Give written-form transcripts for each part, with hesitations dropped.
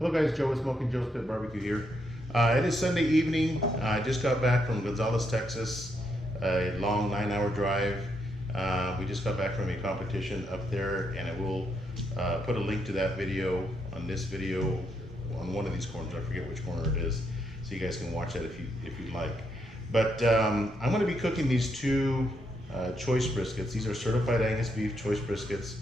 Hello guys, Joe with Smokin Joe's Pit Barbecue here. It is Sunday evening. I just got back from Gonzales, Texas. A long 9-hour drive. We just got back from a competition up there, and I will put a link to that video on this video on one of these corners. I forget which corner it is, so you guys can watch that if you'd like. But I'm going to be cooking these two choice briskets. These are certified Angus beef choice briskets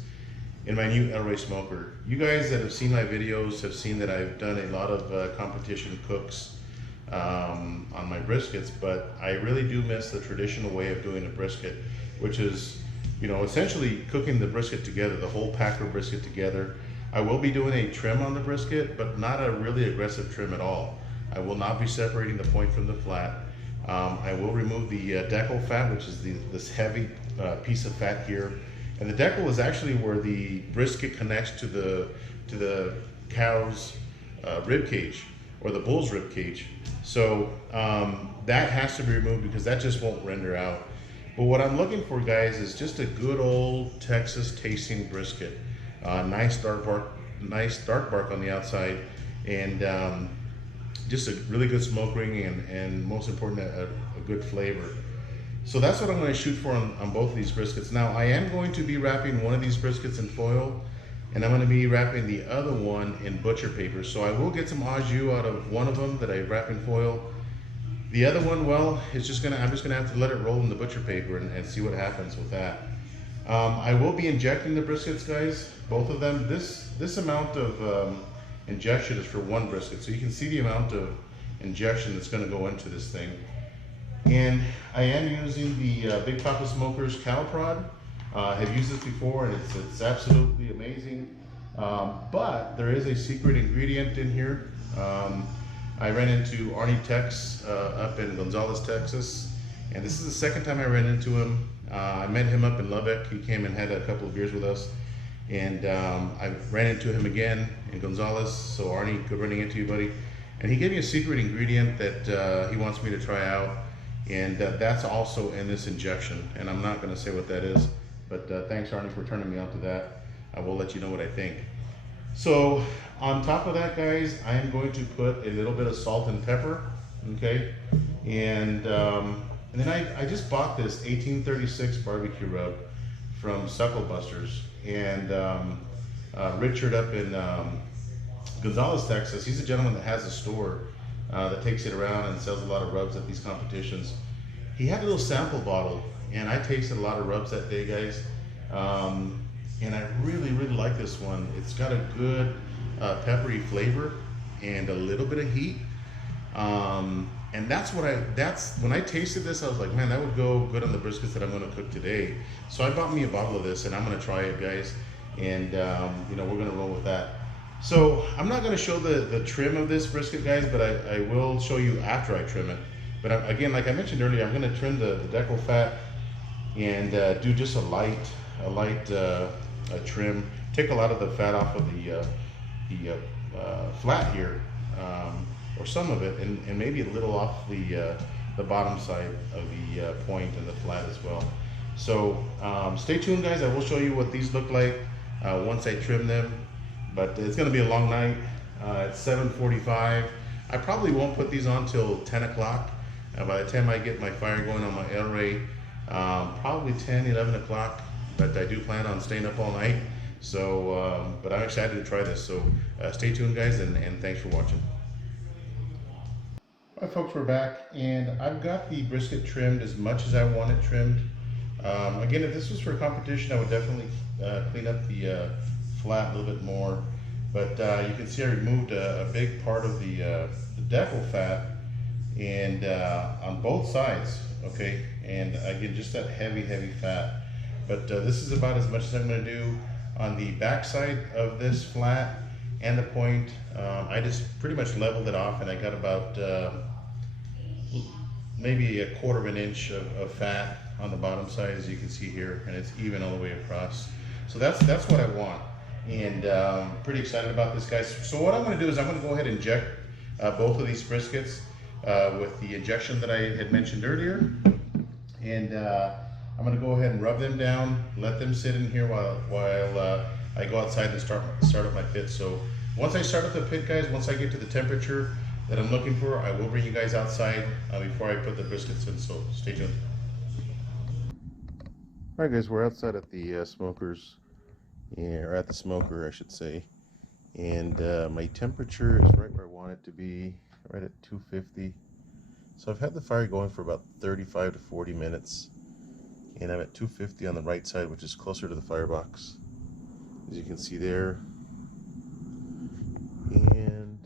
in my new El Rey smoker. You guys that have seen my videos have seen that I've done a lot of competition cooks on my briskets, but I really do miss the traditional way of doing a brisket, which is, you know, essentially cooking the brisket together, the whole packer brisket together. I will be doing a trim on the brisket, but not a really aggressive trim at all. I will not be separating the point from the flat. I will remove the decal fat, which is this heavy piece of fat here. And the decal is actually where the brisket connects to the cow's rib cage, or the bull's rib cage. So that has to be removed because that just won't render out. But what I'm looking for, guys, is just a good old Texas tasting brisket. Nice dark bark on the outside, and just a really good smoke ring, and most important, a good flavor. So that's what I'm going to shoot for on both of these briskets. Now, I am going to be wrapping one of these briskets in foil, and I'm going to be wrapping the other one in butcher paper. So I will get some au jus out of one of them that I wrap in foil. The other one, well, I'm just gonna have to let it roll in the butcher paper and see what happens with that. I will be injecting the briskets, guys, both of them. This amount of injection is for one brisket, so you can see the amount of injection that's going to go into this thing. And I am using the Big Papa Smokers cattle prod. I've used this before, and it's absolutely amazing. But there is a secret ingredient in here. I ran into Arnie Tex up in Gonzales, Texas, and this is the second time I ran into him. I met him up in Lubbock. He came and had a couple of beers with us, and I ran into him again in Gonzales. So Arnie, good running into you, buddy. And he gave me a secret ingredient that he wants me to try out, and that's also in this injection. And I'm not going to say what that is, but thanks, Arnie, for turning me on to that. I will let you know what I think. So on top of that, guys, I am going to put a little bit of salt and pepper, okay? And then I just bought this 1836 barbecue rub from Suckle Busters, and Richard up in Gonzales, Texas, he's a gentleman that has a store that takes it around and sells a lot of rubs at these competitions. He had a little sample bottle, and I tasted a lot of rubs that day, guys. And I really like this one. It's got a good peppery flavor and a little bit of heat. And when I tasted this, I was like, man, that would go good on the briskets that I'm gonna cook today. So I bought me a bottle of this, and I'm gonna try it, guys. And you know, we're gonna roll with that. So I'm not gonna show the trim of this brisket, guys, but I will show you after I trim it. But again, like I mentioned earlier, I'm gonna trim the decal fat and do just a light trim. Take a lot of the fat off of the flat here, or some of it, and maybe a little off the bottom side of the point and the flat as well. So stay tuned, guys. I will show you what these look like once I trim them. But it's going to be a long night. It's 7:45. I probably won't put these on till 10 o'clock. By the time I get my fire going on my El Rey, probably 10, 11 o'clock. But I do plan on staying up all night. So, but I'm excited to try this. So stay tuned, guys, and thanks for watching. All right, folks, we're back, and I've got the brisket trimmed as much as I want it trimmed. Again, if this was for a competition, I would definitely clean up the flat a little bit more, but you can see I removed a big part of the decal fat, and on both sides, okay, and again, just that heavy fat. But this is about as much as I'm going to do on the back side of this flat and the point. I just pretty much leveled it off, and I got about maybe a 1/4 of an inch of fat on the bottom side, as you can see here, and it's even all the way across. So that's what I want, and pretty excited about this, guys. So what I'm going to do is I'm going to go ahead and inject both of these briskets with the injection that I had mentioned earlier, and I'm going to go ahead and rub them down, let them sit in here while I go outside and start up my pit. So once I start up the pit, guys, once I get to the temperature that I'm looking for, I will bring you guys outside before I put the briskets in. So stay tuned. All right, guys, we're outside at the smokers, or at the smoker, I should say. And my temperature is right where I want it to be, right at 250. So I've had the fire going for about 35 to 40 minutes, and I'm at 250 on the right side, which is closer to the firebox, as you can see there, and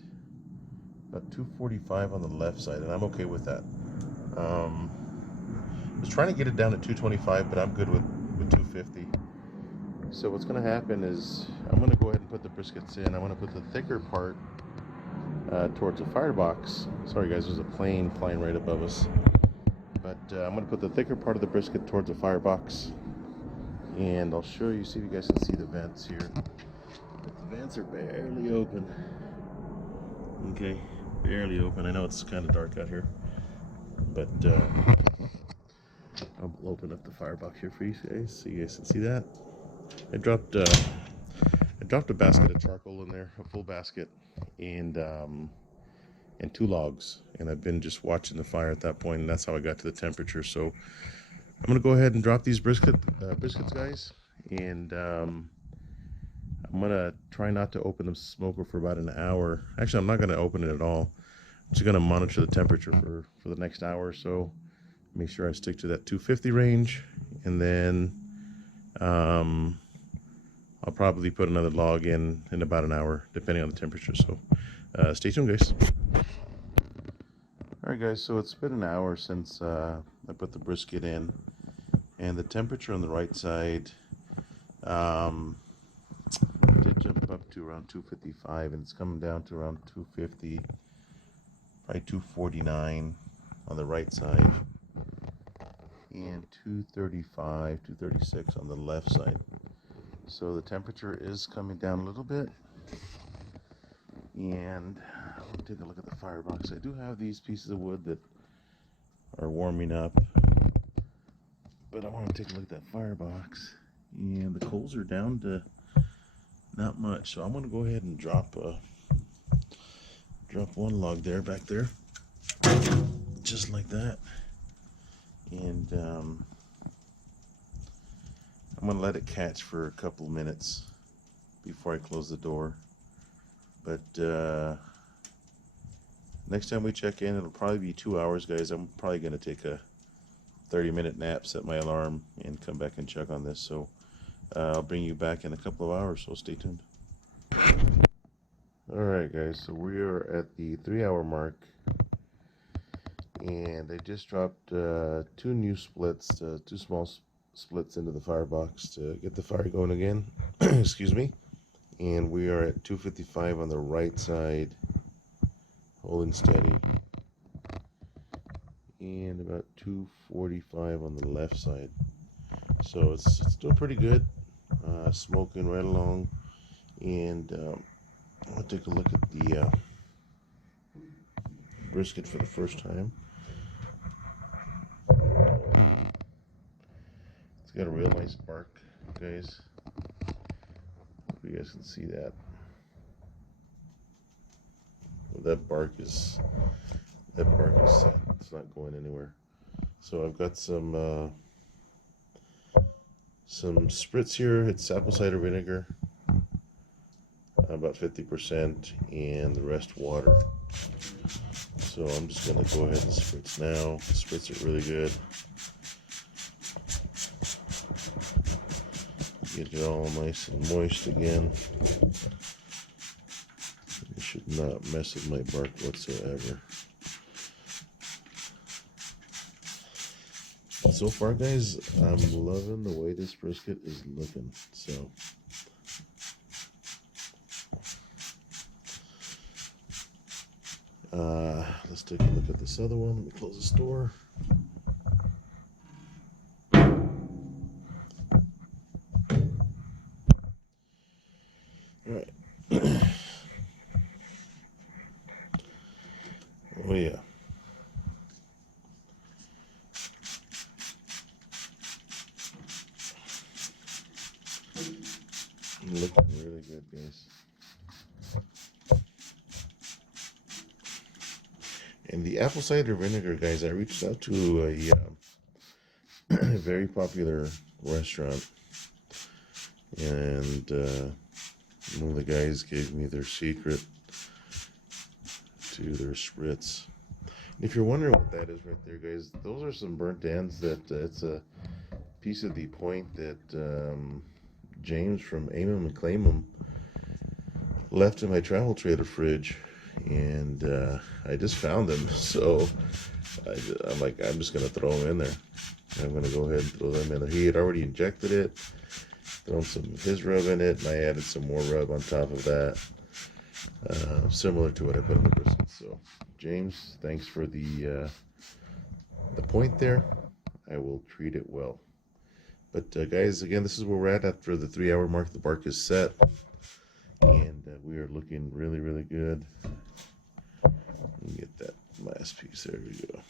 about 245 on the left side, and I'm okay with that. I was trying to get it down to 225, but I'm good with 250. So what's going to happen is I'm going to go ahead and put the briskets in. I'm going to put the thicker part towards the firebox. Sorry guys, there's a plane flying right above us. But I'm going to put the thicker part of the brisket towards the firebox. And I'll show you, see if you guys can see the vents here. The vents are barely open. Okay, barely open. I know it's kind of dark out here. But I'll open up the firebox here for you guys so you guys can see that. I dropped a basket of charcoal in there, a full basket, and 2 logs, and I've been just watching the fire at that point, and that's how I got to the temperature. So I'm gonna go ahead and drop these briskets, guys, and I'm gonna try not to open the smoker for about an hour. Actually, I'm not gonna open it at all. I'm just gonna monitor the temperature for the next hour or so. Make sure I stick to that 250 range, and then I'll probably put another log in about an hour, depending on the temperature. So stay tuned, guys. All right, guys, so it's been an hour since I put the brisket in, and the temperature on the right side did jump up to around 255, and it's coming down to around 250, probably 249 on the right side, and 235, 236 on the left side. So the temperature is coming down a little bit, and we'll take a look at the firebox. I do have these pieces of wood that are warming up, but I want to take a look at that firebox, and the coals are down to not much. So I'm going to go ahead and drop one log there, back there, just like that, and I'm going to let it catch for a couple minutes before I close the door. But next time we check in, it'll probably be 2 hours, guys. I'm probably going to take a 30-minute nap, set my alarm, and come back and check on this. So I'll bring you back in a couple of hours, so stay tuned. Alright, guys, so we are at the 3-hour mark, and I just dropped 2 new splits, 2 small splits into the firebox to get the fire going again. Excuse me. And we are at 255 on the right side, holding steady, and about 245 on the left side. So it's doing pretty good, smoking right along. And I'll take a look at the brisket for the first time. It's got a real nice bark, guys. Hope you guys can see that. Well, that bark is set. It's not going anywhere. So I've got some spritz here. It's apple cider vinegar, about 50%, and the rest water. So I'm just gonna go ahead and spritz now. The spritz are really good. Get it all nice and moist again. It should not mess with my bark whatsoever. So far, guys, I'm loving the way this brisket is looking. So let's take a look at this other one. Let me close this door. All right. Oh yeah. Look And the apple cider vinegar, guys, I reached out to a very popular restaurant, and one of the guys gave me their secret to their spritz. If you're wondering what that is right there, guys, those are some burnt ends. That it's a piece of the point that James from Aim 'em and Claim 'em left in my travel trailer fridge, and I just found them, so I'm like, I'm just gonna throw them in there. I'm gonna go ahead and throw them in there. He had already injected it, thrown some of his rub in it, and I added some more rub on top of that, similar to what I put in the brisket. So James, thanks for the point there. I will treat it well. But guys, again, this is where we're at after the 3-hour mark. The bark is set, and we are looking really, really good. Let me get that last piece. There we go.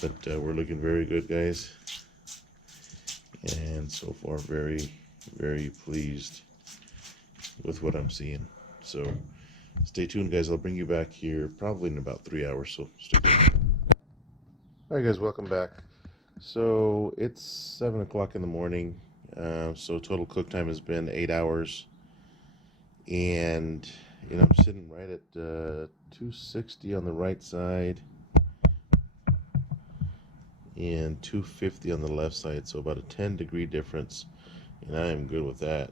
But we're looking very good, guys, and so far very, very pleased with what I'm seeing. So stay tuned, guys. I'll bring you back here probably in about 3 hours, so stay tuned. All right, guys, welcome back. So it's 7 o'clock in the morning. So total cook time has been 8 hours, and I'm sitting right at 260 on the right side and 250 on the left side, so about a 10-degree difference, and I am good with that.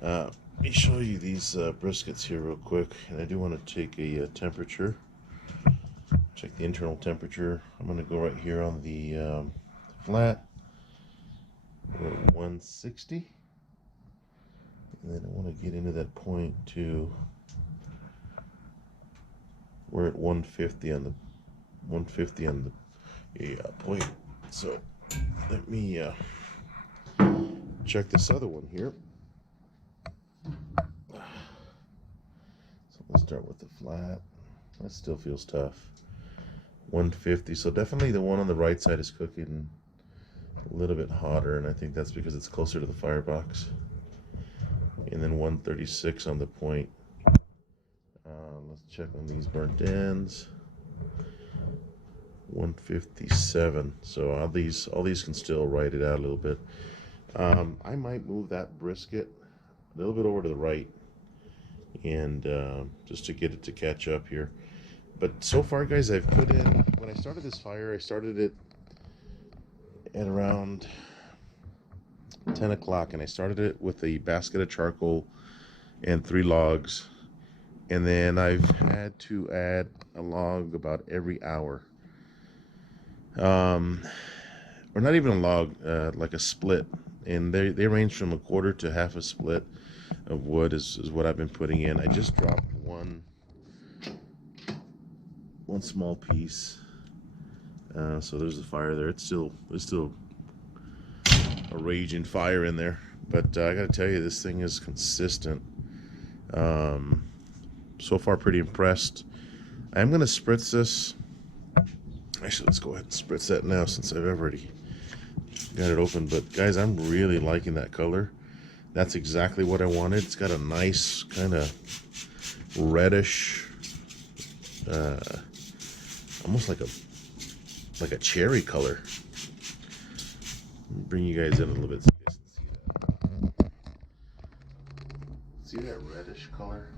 Let me show you these briskets here real quick, and I do want to take a temperature, check the internal temperature. I'm going to go right here on the flat. We're at 160, and then I want to get into that point too. We're at 150 on the point. So let me check this other one here. So let's start with the flat. That still feels tough. 150. So definitely the one on the right side is cooking a little bit hotter, and I think that's because it's closer to the firebox. And then 136 on the point. Let's check on these burnt ends. 157. So all these can still ride it out a little bit. I might move that brisket a little bit over to the right, and just to get it to catch up here. But so far, guys, I've put in, when I started this fire, I started it at around 10 o'clock, and I started it with a basket of charcoal and 3 logs, and then I've had to add a log about every hour. Or not even a log, like a split, and they range from a quarter to half a split of wood is what I've been putting in. I just dropped one small piece, so there's a fire there. There's still a raging fire in there, but I gotta tell you, this thing is consistent. So far pretty impressed. I'm gonna spritz this. Actually, let's go ahead and spritz that now, since I've already got it open. But guys, I'm really liking that color. That's exactly what I wanted. It's got a nice kind of reddish, almost like a cherry color. Let me bring you guys in a little bit so you guys can see that. See that reddish color?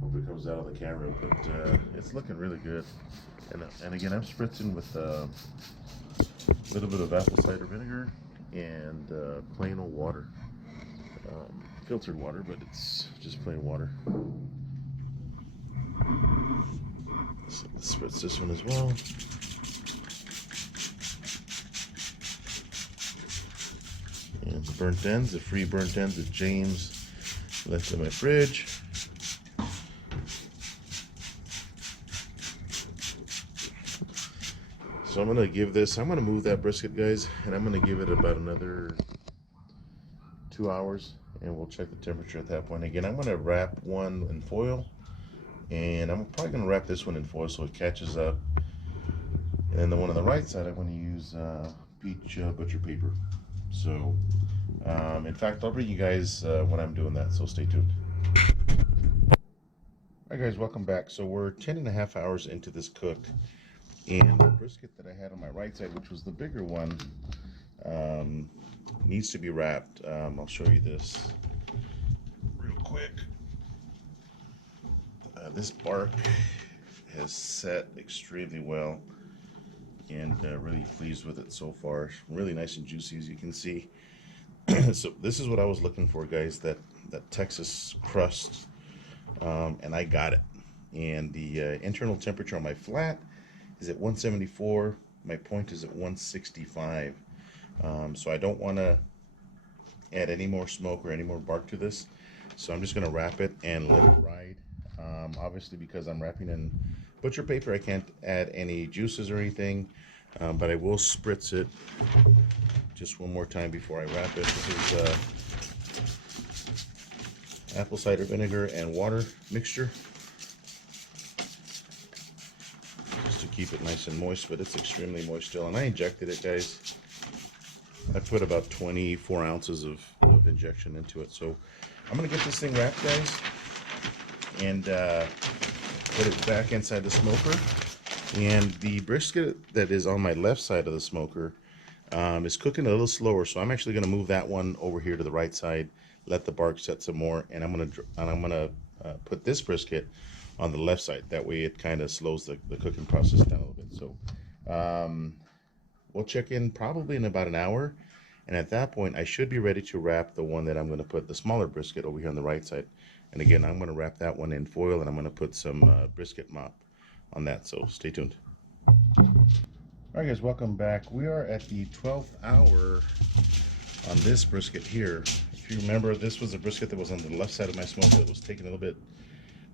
Hope it comes out of the camera, but it's looking really good. And again, I'm spritzing with a little bit of apple cider vinegar and plain old water, filtered water, but it's just plain water. So let's spritz this one as well. And the burnt ends, the free burnt ends that James left in my fridge. So I'm going to give this, I'm going to move that brisket, guys, and I'm going to give it about another 2 hours, and we'll check the temperature at that point. Again, I'm going to wrap one in foil, and I'm probably going to wrap this one in foil so it catches up. And then the one on the right side, I'm going to use peach butcher paper. So, in fact, I'll bring you guys when I'm doing that, so stay tuned. Alright Alright guys, welcome back. So we're 10.5 hours into this cook, and the brisket that I had on my right side, which was the bigger one, needs to be wrapped. I'll show you this real quick. This bark has set extremely well, and really pleased with it so far. Really nice and juicy, as you can see. So this is what I was looking for, guys, that Texas crust, and I got it. And the internal temperature on my flat is at 174. My point is at 165. So I don't want to add any more smoke or any more bark to this, so I'm just going to wrap it and let it ride. Obviously, because I'm wrapping in butcher paper, I can't add any juices or anything, but I will spritz it just one more time before I wrap it. This is apple cider vinegar and water mixture, just to keep it nice and moist, but it's extremely moist still. And I injected it, guys. I put about 24 ounces of injection into it. So I'm gonna get this thing wrapped, guys, and put it back inside the smoker. And the brisket that is on my left side of the smoker is cooking a little slower, so I'm actually going to move that one over here to the right side, let the bark set some more, and I'm gonna put this brisket on the left side. That way it kind of slows the cooking process down a little bit. So we'll check in probably in about an hour, and at that point I should be ready to wrap the one that I'm going to put, the smaller brisket, over here on the right side. And again, I'm going to wrap that one in foil, and I'm going to put some brisket mop on that, so stay tuned. Alright guys, welcome back. We are at the 12th hour on this brisket here. If you remember, this was a brisket that was on the left side of my smoker that was taking a little bit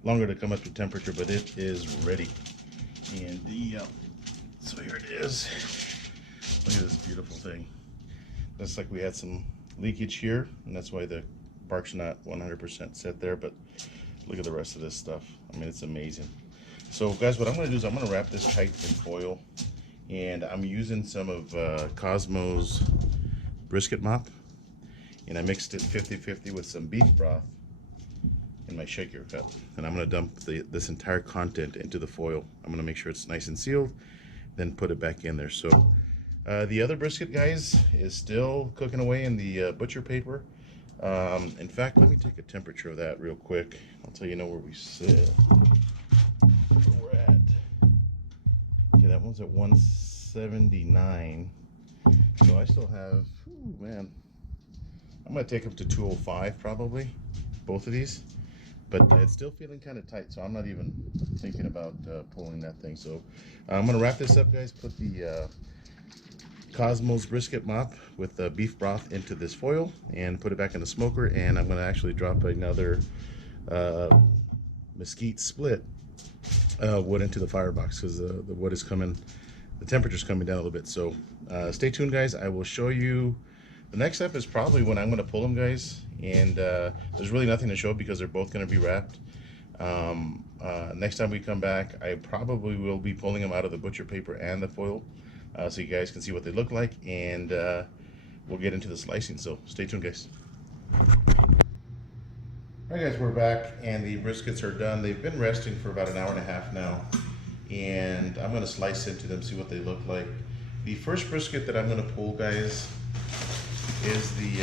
longer to come up to temperature, but it is ready. And so here it is. Look at this beautiful thing. Looks like we had some leakage here, and that's why the bark's not 100% set there, but look at the rest of this stuff. I mean, it's amazing. So guys, what I'm going to do is I'm going to wrap this tight in foil, and I'm using some of Cosmo's brisket mop, and I mixed it 50-50 with some beef broth in my shaker cup, and I'm going to dump this entire content into the foil. I'm going to make sure it's nice and sealed, then put it back in there. So the other brisket, guys, is still cooking away in the butcher paper. In fact, let me take a temperature of that real quick. I'll tell you where we sit. Where we're at. Okay, that one's at 179. So I still have, ooh, man, I'm gonna take them to 205 probably, both of these. But it's still feeling kind of tight, so I'm not even thinking about pulling that thing. So I'm gonna wrap this up, guys. Put the Cosmo's brisket mop with the beef broth into this foil and put it back in the smoker, and I'm going to actually drop another mesquite split wood into the firebox, because the wood is coming, the temperature's coming down a little bit. So stay tuned, guys. I will show you. The next step is probably when I'm going to pull them, guys, and there's really nothing to show because they're both going to be wrapped. Next time we come back, I probably will be pulling them out of the butcher paper and the foil, so you guys can see what they look like, and we'll get into the slicing. So stay tuned, guys. Alright guys, we're back, and the briskets are done. They've been resting for about an hour and a half now, and I'm going to slice into them, see what they look like. The first brisket that I'm going to pull, guys, is the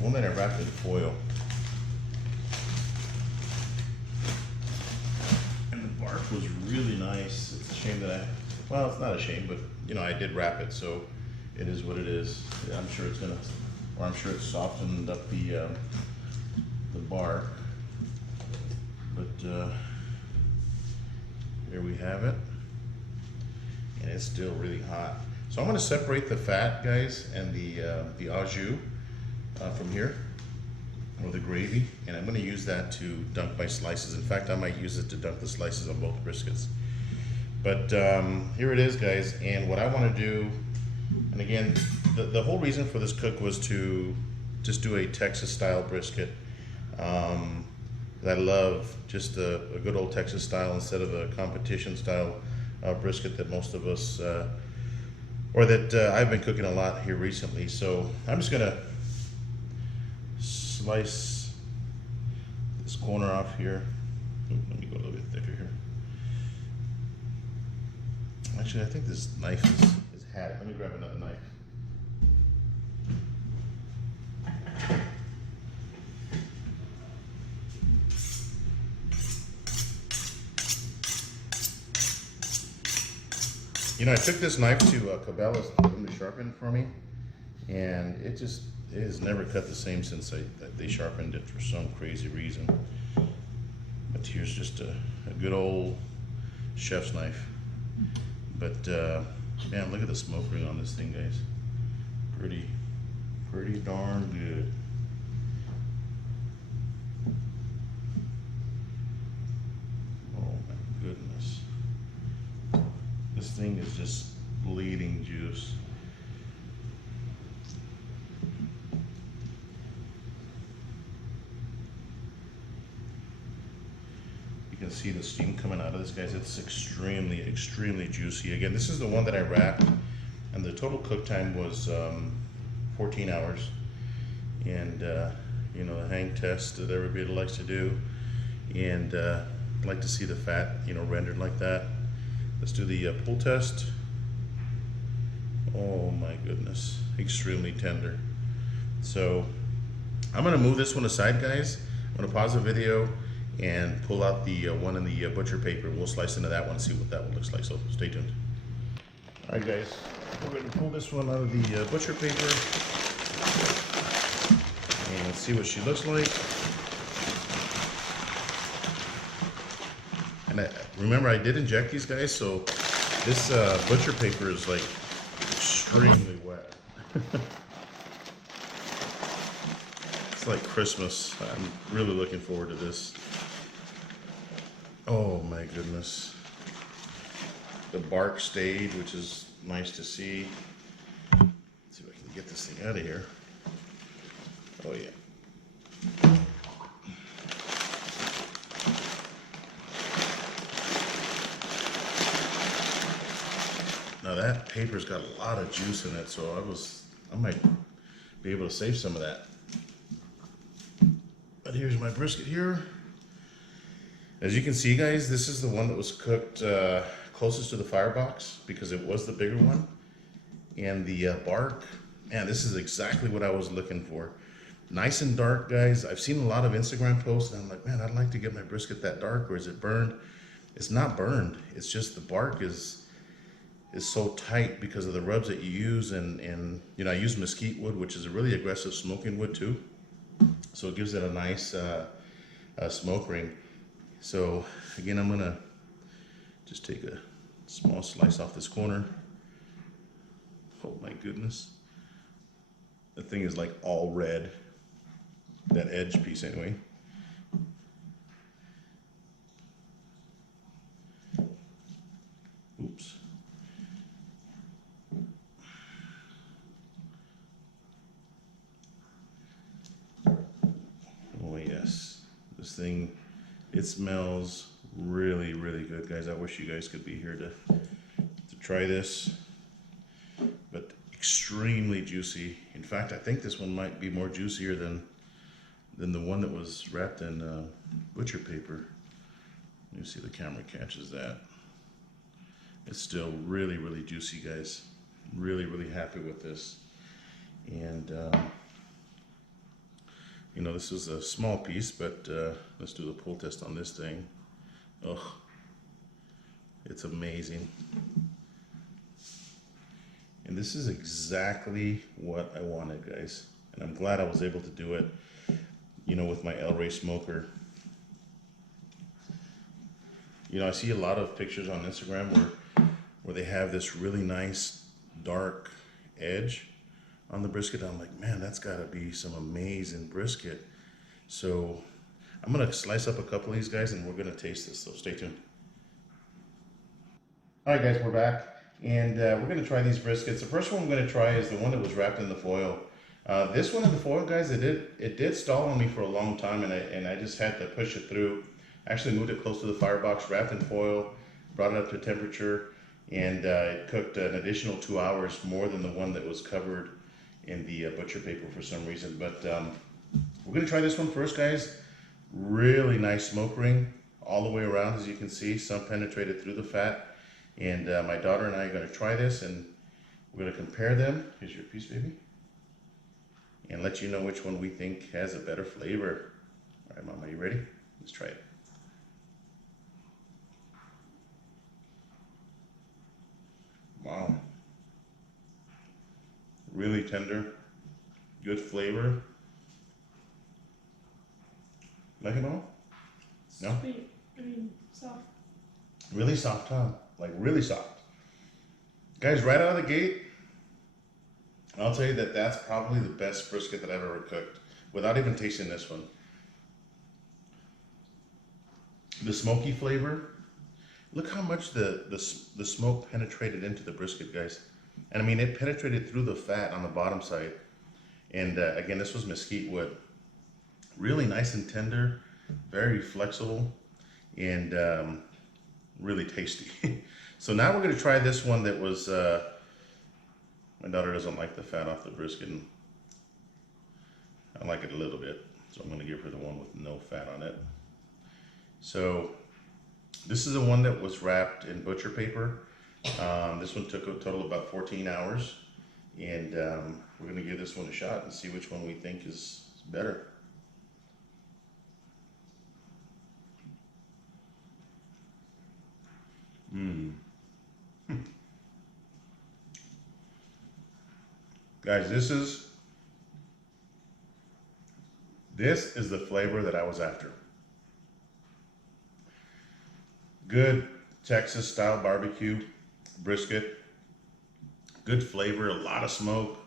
one that I wrapped in foil. Bark was really nice. It's a shame that well, it's not a shame, but I did wrap it, so it is what it is. I'm sure it's gonna, or I'm sure it's softened up the bark. But here we have it, and it's still really hot. So I'm gonna separate the fat, guys, and the au jus from here, or the gravy, and I'm going to use that to dunk my slices. In fact, I might use it to dunk the slices on both briskets. But here it is, guys, and what I want to do, and again, the whole reason for this cook was to just do a Texas style brisket. I love just a good old Texas style instead of a competition style brisket that most of us, or that I've been cooking a lot here recently. So I'm just going to slice this corner off here. Ooh, let me go a little bit thicker here. Actually, I think this knife is had. Let me grab another knife. You know, I took this knife to Cabela's to get them to sharpen for me, and it has never cut the same since they sharpened it for some crazy reason. But here's just a good old chef's knife. But man, look at the smoke ring on this thing, guys. Pretty darn good. Oh my goodness. This thing is just bleeding juice. You can see the steam coming out of this, guys. It's extremely juicy. Again, this is the one that I wrapped, and the total cook time was 14 hours. And you know, the hang test that everybody likes to do, and I'd like to see the fat, you know, rendered like that. Let's do the pull test. Oh my goodness, extremely tender. So I'm gonna move this one aside, guys. I'm gonna pause the video and pull out the one in the butcher paper. We'll slice into that one and see what that one looks like, so stay tuned. All right, guys, we're gonna pull this one out of the butcher paper and see what she looks like. And remember, I did inject these, guys, so this butcher paper is like extremely wet. It's like Christmas. I'm really looking forward to this. Oh my goodness. The bark stayed, which is nice to see. Let's see if I can get this thing out of here. Oh yeah. Now that paper's got a lot of juice in it, so I might be able to save some of that. But here's my brisket here. As you can see, guys, this is the one that was cooked closest to the firebox because it was the bigger one. And the bark, man, this is exactly what I was looking for. Nice and dark, guys. I've seen a lot of Instagram posts and I'm like, man, I'd like to get my brisket that dark, or is it burned? It's not burned. It's just the bark is so tight because of the rubs that you use, and you know, I use mesquite wood, which is a really aggressive smoking wood too, so it gives it a nice smoke ring. So again, I'm gonna just take a small slice off this corner. Oh my goodness, the thing is like all red, that edge piece anyway. Oops. Oh yes, this thing, it smells really good, guys. I wish you guys could be here to try this, but extremely juicy. In fact, I think this one might be more juicier than the one that was wrapped in butcher paper. Let me see if the camera catches that. It's still really juicy, guys. Really happy with this. And you know, this is a small piece, but let's do the pull test on this thing. Oh, it's amazing. And this is exactly what I wanted, guys. And I'm glad I was able to do it, you know, with my El Rey smoker. You know, I see a lot of pictures on Instagram where they have this really nice dark edge on the brisket. I'm like, man, that's gotta be some amazing brisket. So I'm gonna slice up a couple of these, guys, and we're gonna taste this, so stay tuned. All right, guys, we're back, and we're gonna try these briskets. The first one I'm gonna try is the one that was wrapped in the foil. This one in the foil, guys, it did stall on me for a long time, and I just had to push it through. Actually moved it close to the firebox, wrapped in foil, brought it up to temperature, and it cooked an additional 2 hours more than the one that was covered in the butcher paper for some reason. But we're gonna try this one first, guys. Really nice smoke ring all the way around, as you can see. Some penetrated through the fat. And my daughter and I are going to try this, and we're going to compare them. Here's your piece, baby. And let you know which one we think has a better flavor. All right, Mama, you ready? Let's try it. Wow. Really tender, good flavor. Like it all? No? Sweet. I mean, soft. Really soft, huh? Like really soft. Guys, right out of the gate, I'll tell you that that's probably the best brisket that I've ever cooked without even tasting this one. The smoky flavor, look how much the smoke penetrated into the brisket, guys. And I mean, it penetrated through the fat on the bottom side. And again, this was mesquite wood. Really nice and tender, very flexible, and really tasty. So now we're gonna try this one that was, my daughter doesn't like the fat off the brisket, and I like it a little bit. So I'm gonna give her the one with no fat on it. So this is the one that was wrapped in butcher paper. This one took a total of about 14 hours. And we're gonna give this one a shot and see which one we think is better. Guys, this is the flavor that I was after. Good Texas style barbecue brisket. Good flavor, a lot of smoke,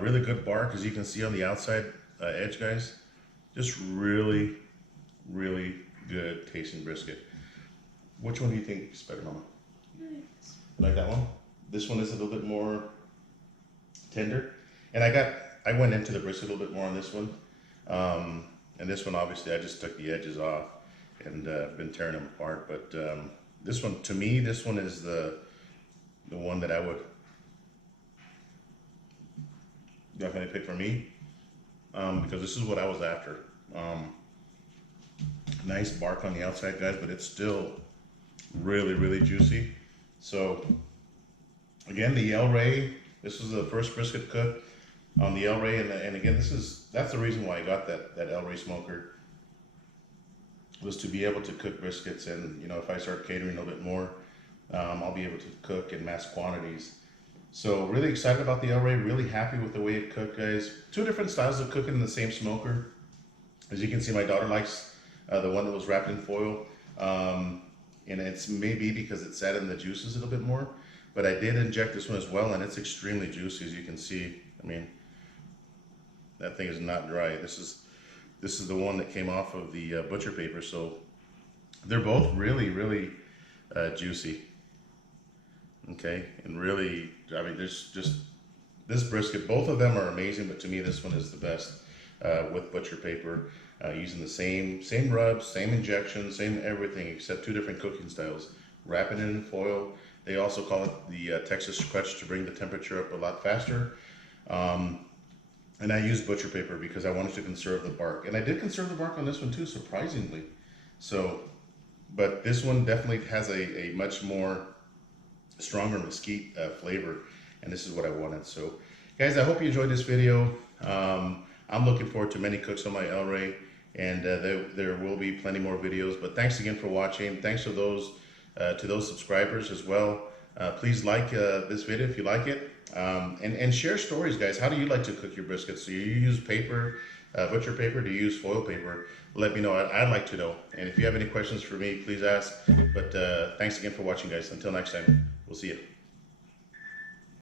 really good bark, as you can see on the outside edge, guys. Just really, really good tasting brisket. Which one do you think is better, Mama? Nice. Like that one? This one is a little bit more tender. And I went into the brisket a little bit more on this one. And this one, obviously, I just took the edges off and been tearing them apart. But this one, to me, this one is the one that I would definitely pick for me, because this is what I was after. Nice bark on the outside, guys, but it's still really, really juicy. So again, the El Rey, this was the first brisket cooked on the El Rey, and again, that's the reason why I got that El Rey smoker, was to be able to cook briskets. And you know, if I start catering a little bit more, I'll be able to cook in mass quantities. So really excited about the El Rey, really happy with the way it cooked, guys. Two different styles of cooking in the same smoker. As you can see, my daughter likes the one that was wrapped in foil. And it's maybe because it sat in the juices a little bit more, but I did inject this one as well, and it's extremely juicy, as you can see. I mean, that thing is not dry. This is the one that came off of the butcher paper. So they're both really, really juicy. Okay, and really, I mean, there's just this brisket, both of them are amazing, but to me, this one is the best with butcher paper, using the same rubs, same injection, same everything, except two different cooking styles. Wrapping it in foil. They also call it the Texas Stretch to bring the temperature up a lot faster. And I used butcher paper because I wanted to conserve the bark. And I did conserve the bark on this one too, surprisingly. So, but this one definitely has a much more stronger mesquite flavor, and this is what I wanted. So guys, I hope you enjoyed this video. I'm looking forward to many cooks on my El Rey, and there will be plenty more videos. But thanks again for watching. Thanks to those subscribers as well. Please like this video if you like it, and share stories, guys. How do you like to cook your briskets? Do you use paper, butcher paper? Do you use foil paper? Let me know. I'd like to know. And if you have any questions for me, please ask. But thanks again for watching, guys. Until next time, we'll see you.